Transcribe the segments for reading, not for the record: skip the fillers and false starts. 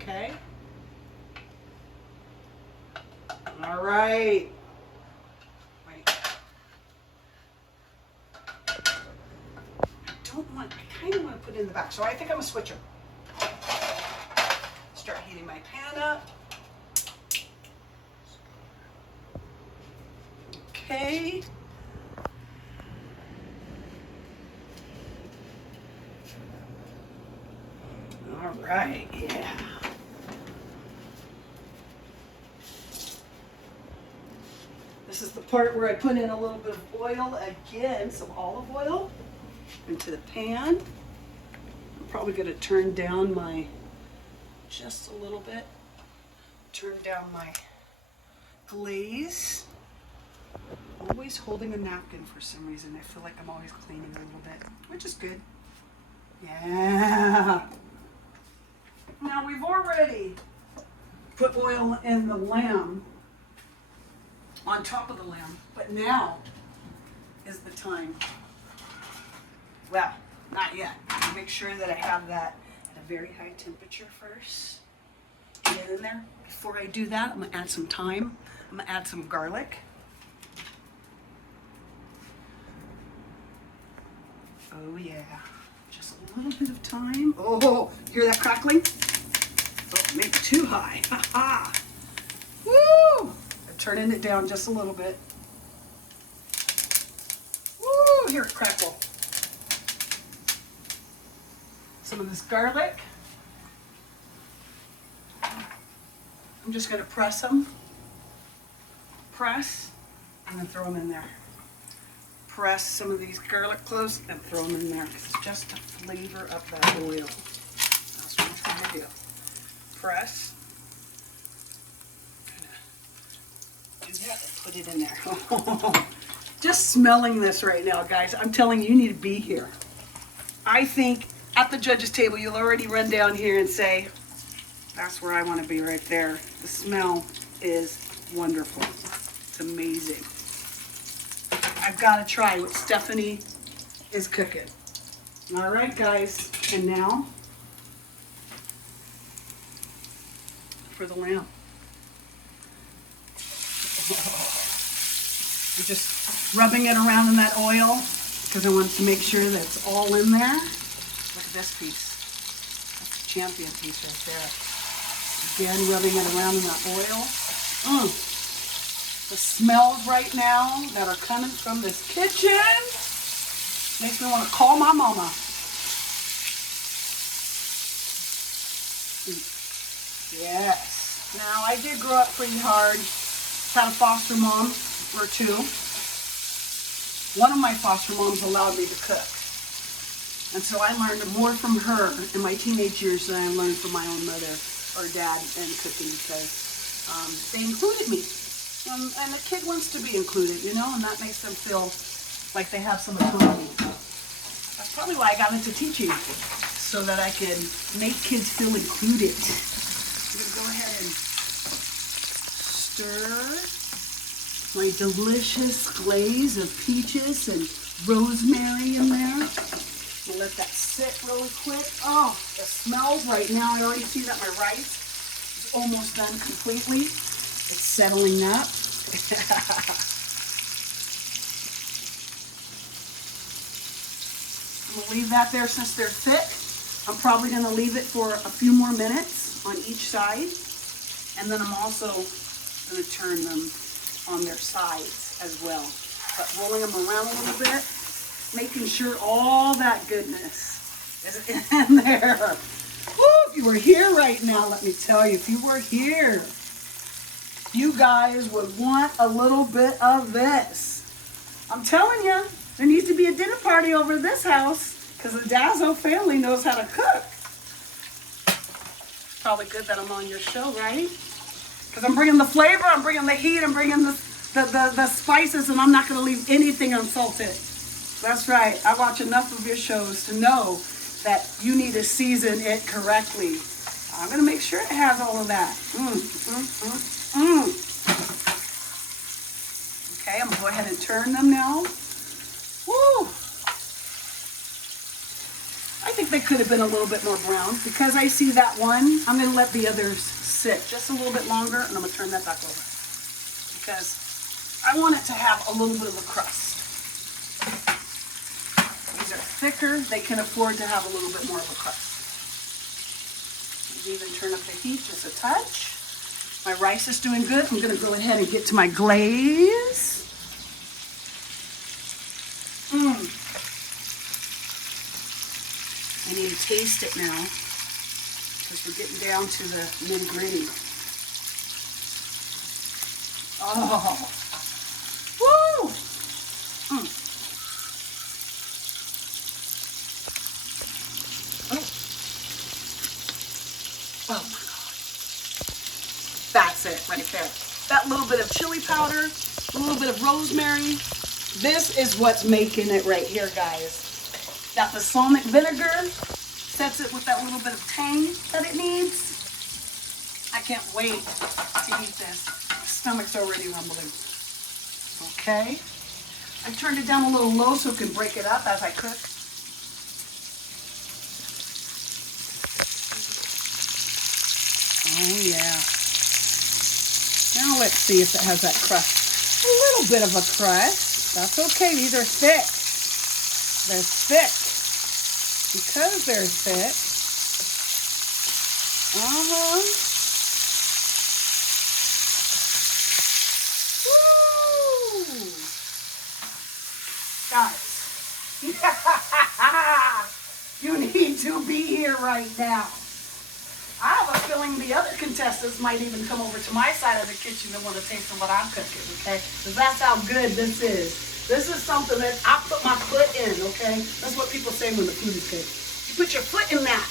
Okay. All right. Wait. I kind of want to put it in the back, so I think I'm a switcher. Start heating my pan up. Okay. All right, yeah. This is the part where I put in a little bit of oil again, some olive oil into the pan. I'm probably going to turn down my, just a little bit, turn down my glaze. Always holding a napkin for some reason. I feel like I'm always cleaning a little bit, which is good. Yeah. Now we've already put oil in the lamb, on top of the lamb, but now is the time. Well, not yet. Make sure that I have that at a very high temperature first. Get it in there. Before I do that, I'm gonna add some thyme. I'm gonna add some garlic. Oh yeah, just a little bit of thyme. Oh, hear that crackling? Oh, maybe too high. Ha ha. Woo! I'm turning it down just a little bit. Woo! Hear it crackle. Some of this garlic. I'm just going to press them. Press, and then throw them in there. Press some of these garlic cloves and throw them in there. It's just to flavor up that oil. That's what I'm trying to do. Press. Do that and put it in there. Just smelling this right now, guys. I'm telling you, you need to be here. I think at the judges' table, you'll already run down here and say, that's where I want to be right there. The smell is wonderful. It's amazing. I've got to try what Stephanie is cooking. All right, guys. And now for the lamb. I'm just rubbing it around in that oil because I want to make sure that it's all in there. Look at this piece. That's a champion piece right there. Again, rubbing it around in that oil. The smells right now that are coming from this kitchen makes me want to call my mama. Yes. Now, I did grow up pretty hard. Had a foster mom or two. One of my foster moms allowed me to cook. And so I learned more from her in my teenage years than I learned from my own mother or dad in cooking because they included me. And the kid wants to be included, you know, and that makes them feel like they have some autonomy. That's probably why I got into teaching, so that I can make kids feel included. I'm going to go ahead and stir my delicious glaze of peaches and rosemary in there. I'll let that sit really quick. Oh, the smells right now. I already see that my rice is almost done completely. It's settling up. I'm going to leave that there since they're thick. I'm probably going to leave it for a few more minutes on each side. And then I'm also going to turn them on their sides as well. But rolling them around a little bit, making sure all that goodness is in there. Woo, if you were here right now, let me tell you, if you were here, you guys would want a little bit of this. I'm telling you, there needs to be a dinner party over at this house because the Dazzo family knows how to cook. Probably good that I'm on your show, right? Because I'm bringing the flavor, I'm bringing the heat, I'm bringing the spices, and I'm not going to leave anything unsalted. That's right. I watch enough of your shows to know that you need to season it correctly. I'm going to make sure it has all of that. Okay, I'm going to go ahead and turn them now. Woo! I think they could have been a little bit more brown. Because I see that one, I'm going to let the others sit just a little bit longer, and I'm going to turn that back over. Because I want it to have a little bit of a crust. These are thicker. They can afford to have a little bit more of a crust. Maybe even turn up the heat just a touch. My rice is doing good. I'm going to go ahead and get to my glaze. I need to taste it now because we're getting down to the nitty-gritty. Oh, woo! Oh my God. That's it right there. That little bit of chili powder, a little bit of rosemary. This is what's making it right here, guys. That balsamic vinegar sets it with that little bit of tang that it needs. I can't wait to eat this. My stomach's already rumbling. Okay. I turned it down a little low so it can break it up as I cook. Oh yeah. Now let's see if it has that crust. A little bit of a crust. That's okay. These are thick. They're thick. Because they're thick. Woo! Guys. You need to be here right now. I have a feeling the other contestants might even come over to my side of the kitchen and want to taste of what I'm cooking, okay? Because that's how good this is. This is something that I put my foot in, okay? That's what people say when the food is good. You put your foot in that.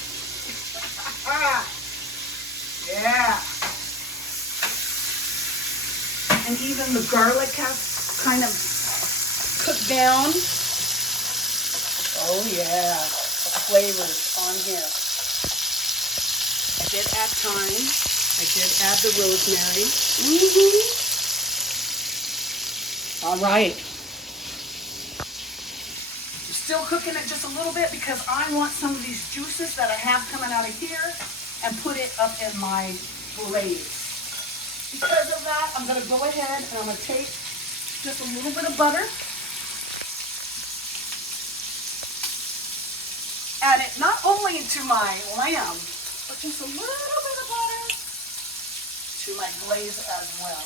Yeah. And even the garlic has kind of cooked down. Oh yeah, the flavors on here. I did add thyme. I did add the rosemary. All right. I'm still cooking it just a little bit because I want some of these juices that I have coming out of here and put it up in my glaze. Because of that, I'm going to go ahead and I'm going to take just a little bit of butter. Add it not only to my lamb, but just a little bit of butter to my glaze as well.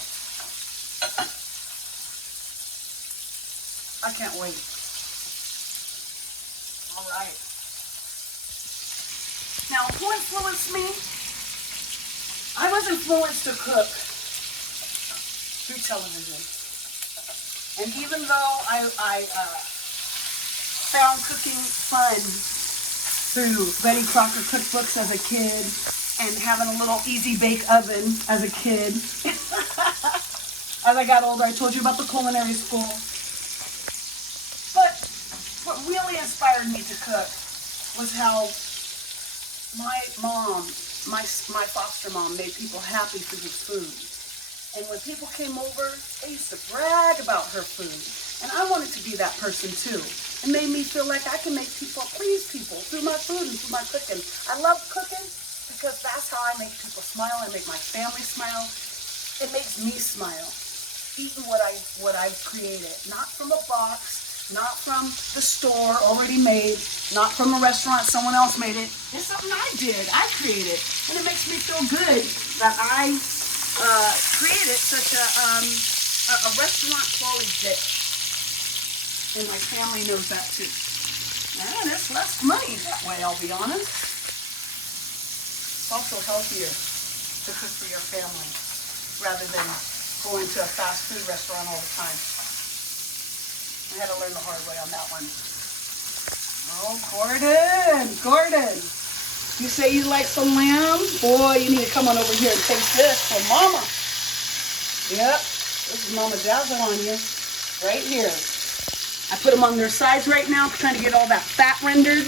I can't wait. All right. Now, who influenced me? I was influenced to cook through television. And even though I found cooking fun through Betty Crocker cookbooks as a kid and having a little easy bake oven as a kid. As I got older, I told you about the culinary school. But what really inspired me to cook was how my mom, my foster mom, made people happy through her food. And when people came over, they used to brag about her food. And I wanted to be that person too. It made me feel like I can make people, please people through my food and through my cooking. I love cooking because that's how I make people smile. I make my family smile. It makes me smile. Eating what I've created. Not from a box, not from the store already made, not from a restaurant, someone else made it. It's something I did, I created. And it makes me feel good that I created such a restaurant quality dish. And my family knows that too. And it's less money that way, I'll be honest. It's also healthier to cook for your family rather than going to a fast food restaurant all the time. I had to learn the hard way on that one. Oh, Gordon. You say you like some lamb? Boy, you need to come on over here and taste this for Mama. Yep, this is Mama Dazzle on you. Right here. I put them on their sides right now, trying to get all that fat rendered.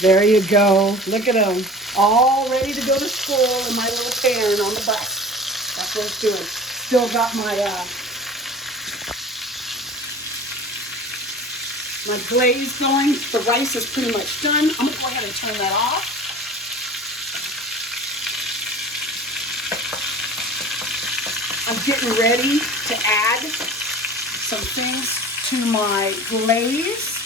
There you go. Look at them. All ready to go to school in my little pan on the bus. That's what it's doing. Still got my my glaze going. The rice is pretty much done. I'm gonna go ahead and turn that off. I'm getting ready to add some things to my glaze,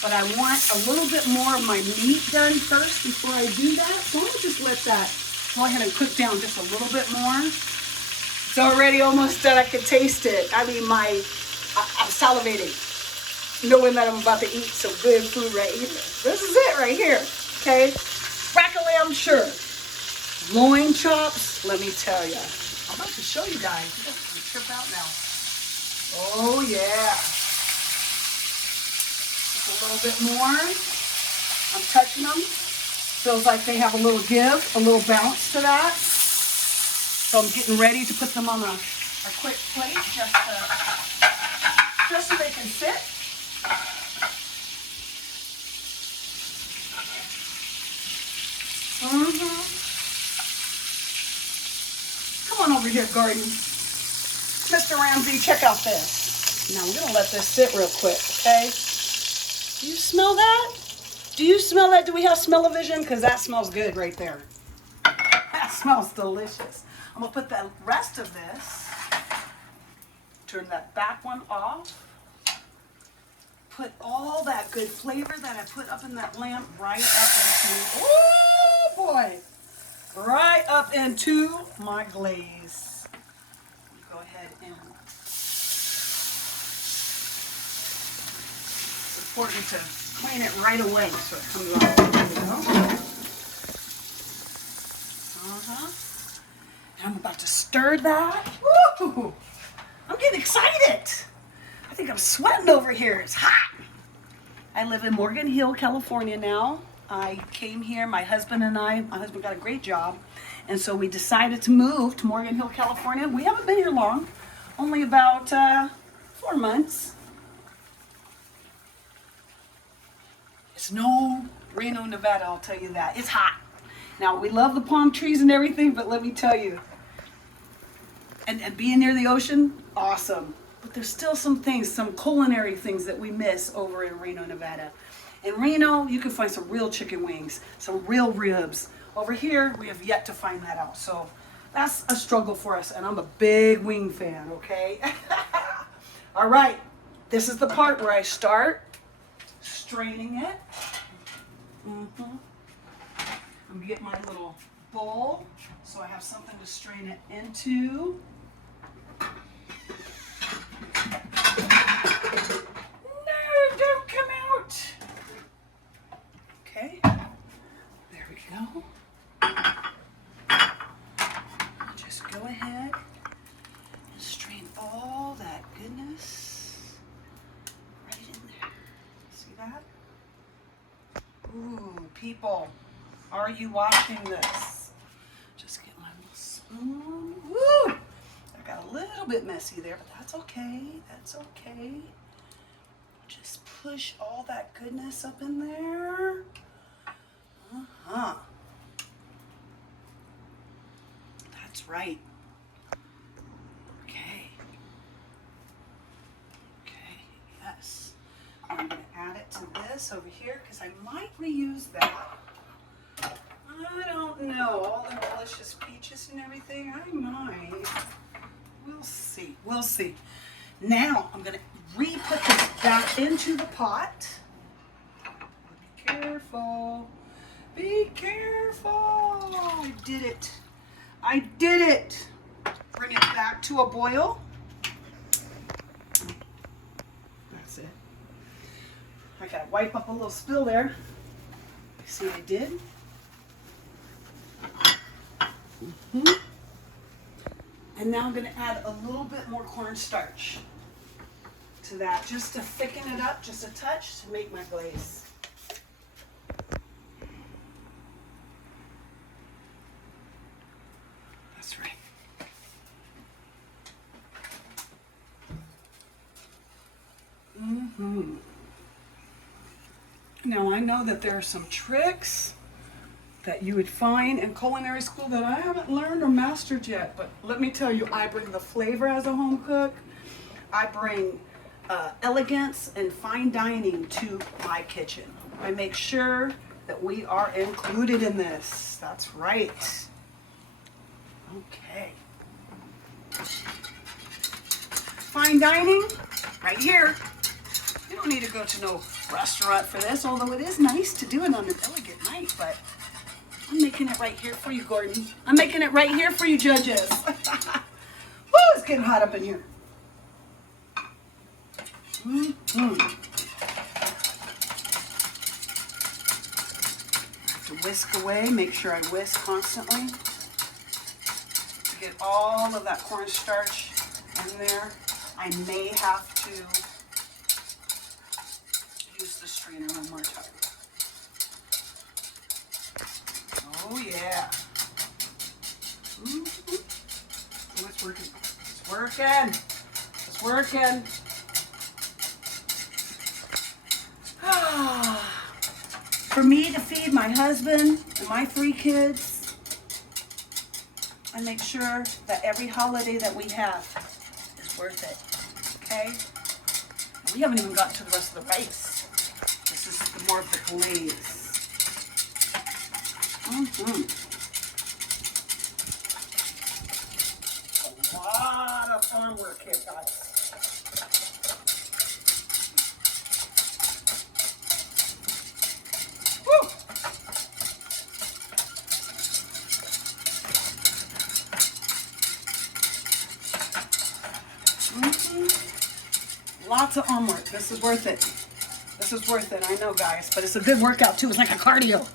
but I want a little bit more of my meat done first before I do that. So I'm gonna just let that go ahead and cook down just a little bit more. It's already almost done. I can taste it. I mean, I'm salivating, knowing that I'm about to eat some good food right here. This is it right here, okay? Rack of lamb, sure. Loin chops, let me tell you. I'm about to show you guys. You guys can trip out now. Oh, yeah. Just a little bit more. I'm touching them. Feels like they have a little give, a little bounce to that. So I'm getting ready to put them on a quick plate just so they can sit. Come on over here, Garden. Mr. Ramsey, check out this. Now I'm gonna let this sit real quick, okay? Do you smell that? Do you smell that? Do we have smell-o-vision? Because that smells good right there. That smells delicious. I'm gonna put the rest of this, turn that back one off, put all that good flavor that I put up in that lamp right up into, oh boy, right up into my glaze. Go ahead and, it's important to clean it right away so it comes off. There we go. And I'm about to stir that. Woo! I'm getting excited. I think I'm sweating over here. It's hot. I live in Morgan Hill, California now. I came here, my husband got a great job. And so we decided to move to Morgan Hill, California. We haven't been here long, only about 4 months. It's no Reno, Nevada, I'll tell you that. It's hot. Now, we love the palm trees and everything, but let me tell you, and being near the ocean, awesome. But there's still some things, some culinary things that we miss over in Reno, Nevada. In Reno, you can find some real chicken wings, some real ribs. Over here, we have yet to find that out. So that's a struggle for us, and I'm a big wing fan, okay? All right, this is the part where I start straining it. I'm gonna get my little bowl so I have something to strain it into. No, don't come out. Okay, there we go. Just go ahead and strain all that goodness right in there. See that? Ooh, people, are you watching this? Just get my little spoon. Woo! I got a little bit messy there, but that's okay. That's okay. Just push all that goodness up in there. That's right. Okay. Okay, yes. I'm going to add it to this over here because I might reuse that. I don't know. All the delicious peaches and everything. I might. We'll see. We'll see. Now I'm going to re-put this back into the pot. Be careful. Be careful. I did it. I did it. Bring it back to a boil. That's it. I got to wipe up a little spill there. See what I did? And now I'm going to add a little bit more cornstarch to that, just to thicken it up just a touch to make my glaze. That's right. Now I know that there are some tricks that you would find in culinary school that I haven't learned or mastered yet, but let me tell you, I bring the flavor as a home cook. I bring elegance and fine dining to my kitchen. I make sure that we are included in this. That's right. Okay. Fine dining, right here. You don't need to go to no restaurant for this, although it is nice to do it on an elegant night, but I'm making it right here for you, Gordon. I'm making it right here for you, judges. Woo, it's getting hot up in here. To whisk away, make sure I whisk constantly to get all of that cornstarch in there. I may have to use the strainer one more time. Oh yeah. Oh, it's working. It's working. It's working. For me to feed my husband and my 3 kids, I make sure that every holiday that we have is worth it. Okay? We haven't even gotten to the rest of the rice. This is more of the glaze. A lot of farm work here, guys. Woo! Lots of arm work. This is worth it. This is worth it. I know, guys, but it's a good workout too. It's like a cardio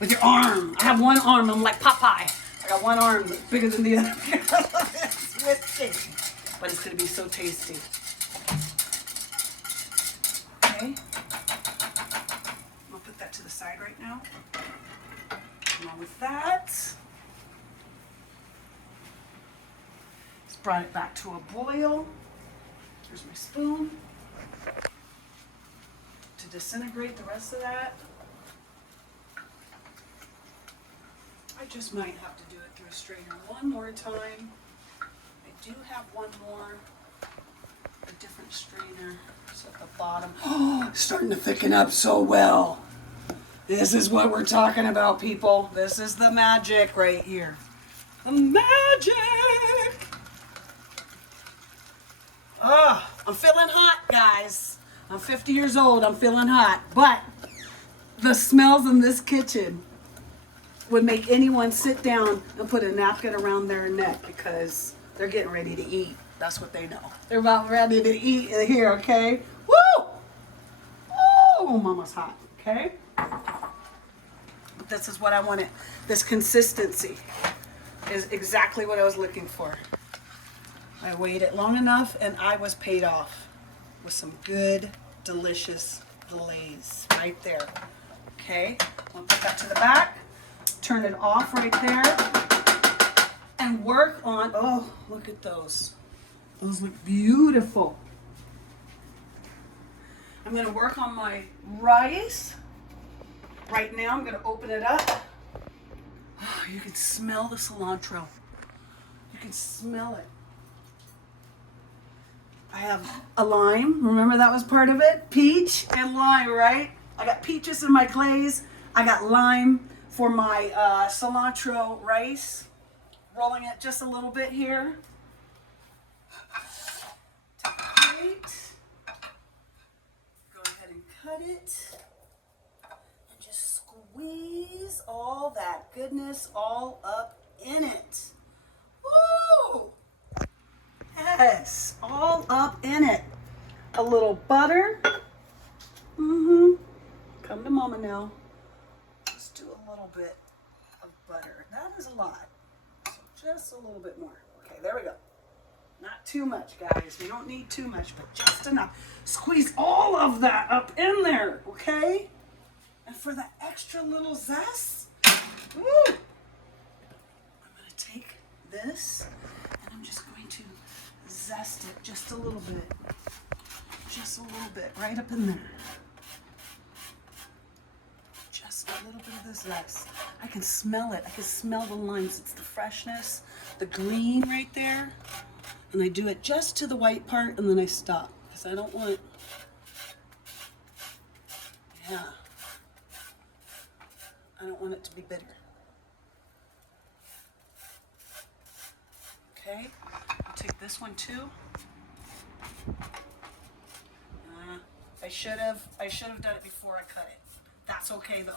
with your arm. I have one arm. I'm like Popeye. I got one arm that's bigger than the other. It's risky, but it's gonna be so tasty. Okay, I'm gonna put that to the side right now. Along with that, just brought it back to a boil. Here's my spoon to disintegrate the rest of that. I just might have to do it through a strainer one more time. I do have one more, a different strainer. It's at the bottom. Oh, it's starting to thicken up so well. This is what we're talking about, people. This is the magic right here. The magic! Oh, I'm feeling hot, guys. I'm 50 years old. I'm feeling hot. But the smells in this kitchen would make anyone sit down and put a napkin around their neck because they're getting ready to eat. That's what they know. They're about ready to eat in here, okay? Woo! Oh, mama's hot, okay? But this is what I wanted. This consistency is exactly what I was looking for. I waited long enough and I was paid off with some good, delicious glaze right there. Okay, I'll put that to the back, turn it off right there, and work on, oh, look at those. Those look beautiful. I'm gonna work on my rice. Right now, I'm gonna open it up. Oh, you can smell the cilantro. You can smell it. I have a lime. Remember that was part of it? Peach and lime, right? I got peaches in my glaze. I got lime for my cilantro rice. Rolling it just a little bit here. Take a plate. Go ahead and cut it. And just squeeze all that goodness all up in it. Woo! Yes, all up in it. A little butter. Come to mama now. Just do a little bit of butter. That is a lot. So just a little bit more. Okay, there we go. Not too much, guys. We don't need too much, but just enough. Squeeze all of that up in there, okay? And for the extra little zest, woo, I'm gonna take this and I'm just going to zest it just a little bit. Just a little bit, right up in there. Just a little bit of this zest. I can smell it. I can smell the limes. It's the freshness, the green right there. And I do it just to the white part and then I stop. because I don't want, yeah, I don't want it to be bitter. Okay, I'll take this one too. I should have done it before I cut it. That's okay though.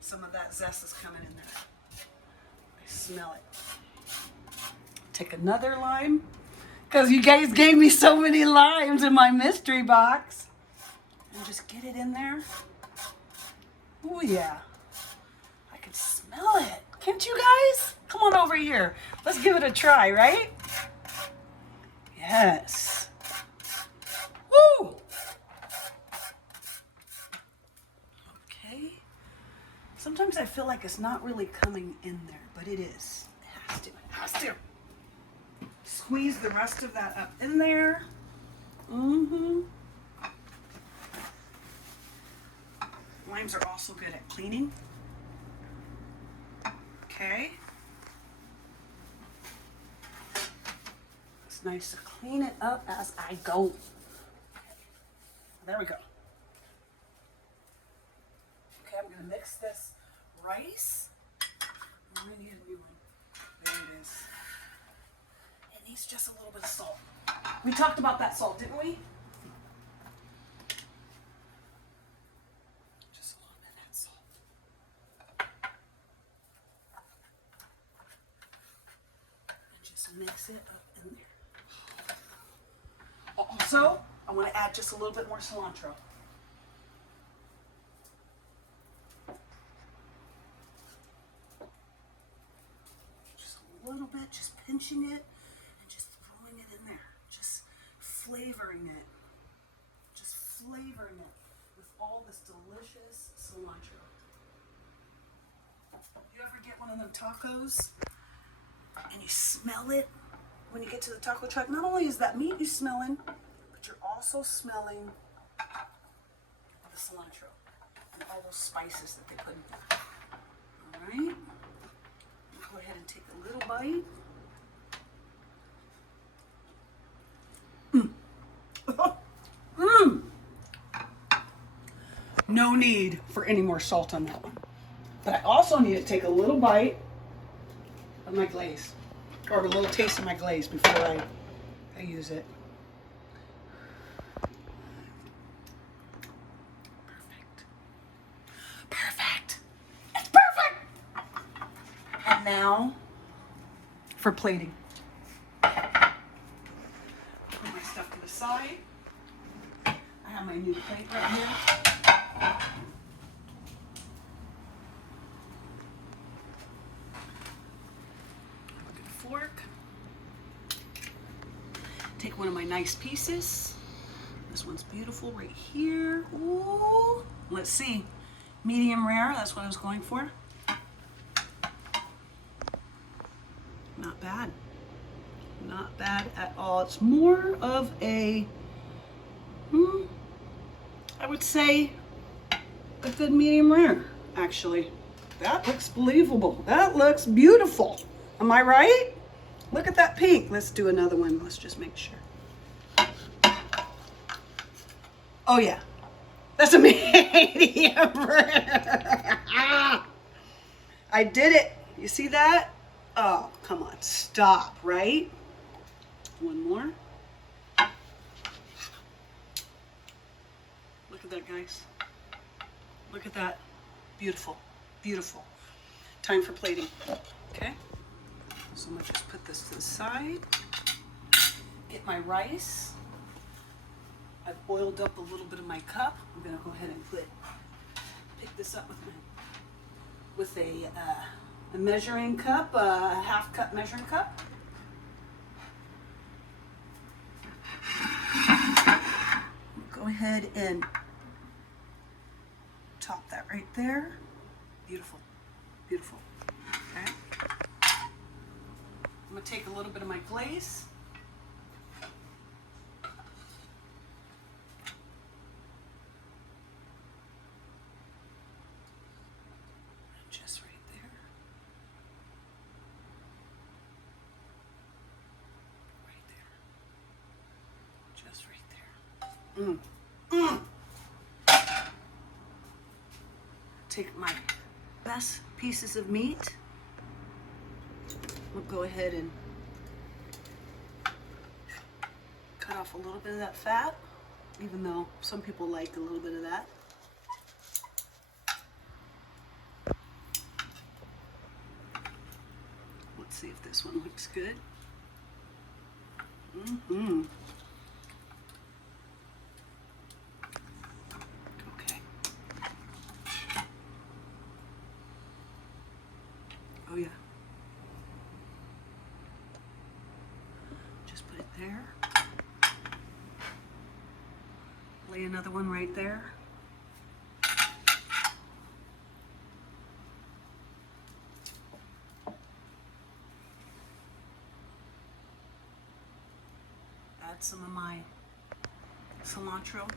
Some of that zest is coming in there. I smell it. Take another lime, because you guys gave me so many limes in my mystery box. And just get it in there. Oh yeah. I can smell it. Can't you guys? Come on over here. Let's give it a try, right? Yes. Woo! Okay. Sometimes I feel like it's not really coming in there, but it is. It has to. It has to. Squeeze the rest of that up in there. Mm-hmm. Limes are also good at cleaning. Okay. It's nice to clean it up as I go. There we go. Okay, I'm gonna mix this rice. I'm gonna need a new one. There it is. It needs just a little bit of salt. We talked about that salt, didn't we? Just a little bit of that salt. And just mix it up in there. Also, I want to add just a little bit more cilantro. Just a little bit, just pinching it and just throwing it in there. Just flavoring it. Just flavoring it with all this delicious cilantro. You ever get one of them tacos and you smell it when you get to the taco truck? Not only is that meat you smelling, but you're also smelling the cilantro and all those spices that they put in there. All right. Go ahead and take a little bite. No need for any more salt on that one. But I also need to take a little bite of my glaze, or a little taste of my glaze before I use it. Perfect. Perfect. It's perfect. And now for plating. Put my stuff to the side. I have my new plate right here. Good fork. Take one of my nice pieces. This one's beautiful right here. Ooh. Let's see. Medium rare, that's what I was going for. Not bad. Not bad at all. It's more of a, I would say, a good medium rare, actually. That looks believable. That looks beautiful. Am I right? Look at that pink. Let's do another one. Let's just make sure. Oh yeah, that's a medium rare. I did it. You see that? Oh, come on, stop, right? One more. Look at that, guys. Look at that. Beautiful, beautiful. Time for plating. Okay, so I'm gonna just put this to the side. Get my rice. I've oiled up a little bit of my cup. I'm gonna go ahead and pick this up with a measuring cup, a half cup measuring cup. Go ahead and top that right there. Beautiful, beautiful. Okay. I'm gonna take a little bit of my glaze. Just right there. Right there. Just right there. Mm. Take my best pieces of meat. We'll go ahead and cut off a little bit of that fat, even though some people like a little bit of that. Let's see if this one looks good. Okay. Oh yeah. Just put it there. Lay another one right there. Add some of my cilantro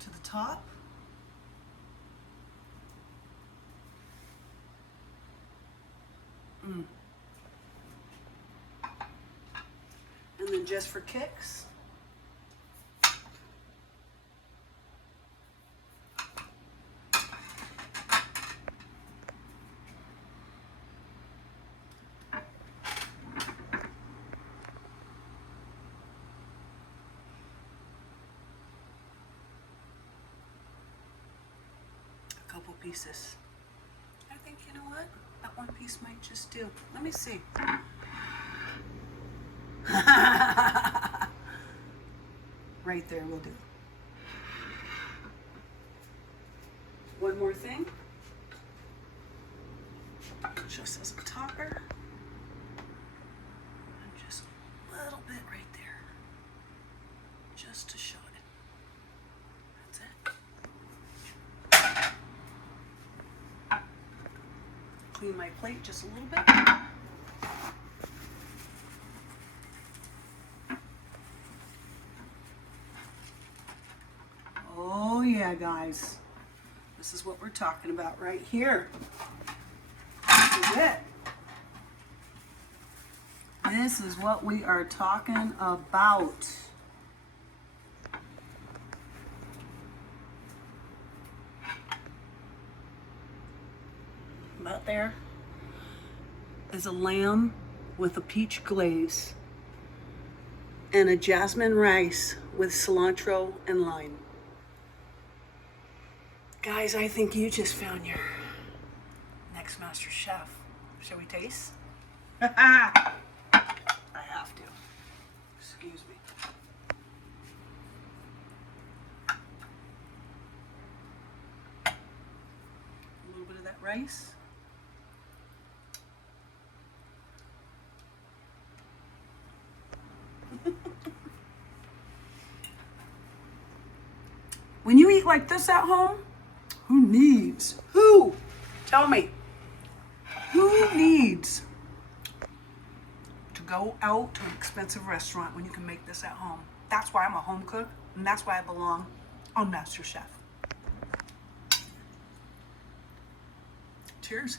to the top. And then just for kicks, a couple pieces. I think, you know what? That one piece might just do. Let me see. Right there will do. One more thing. Just as a topper. And just a little bit right there. Just to show it. That's it. Clean my plate just a little bit. Oh yeah, guys. This is what we're talking about right here. This is it. This is what we are talking about. About there is a lamb with a peach glaze and a jasmine rice with cilantro and lime. Guys, I think you just found your next master chef. Shall we taste? I have to. Excuse me. A little bit of that rice. When you eat like this at home, tell me, who needs to go out to an expensive restaurant when you can make this at home? That's why I'm a home cook, and that's why I belong on MasterChef. Cheers.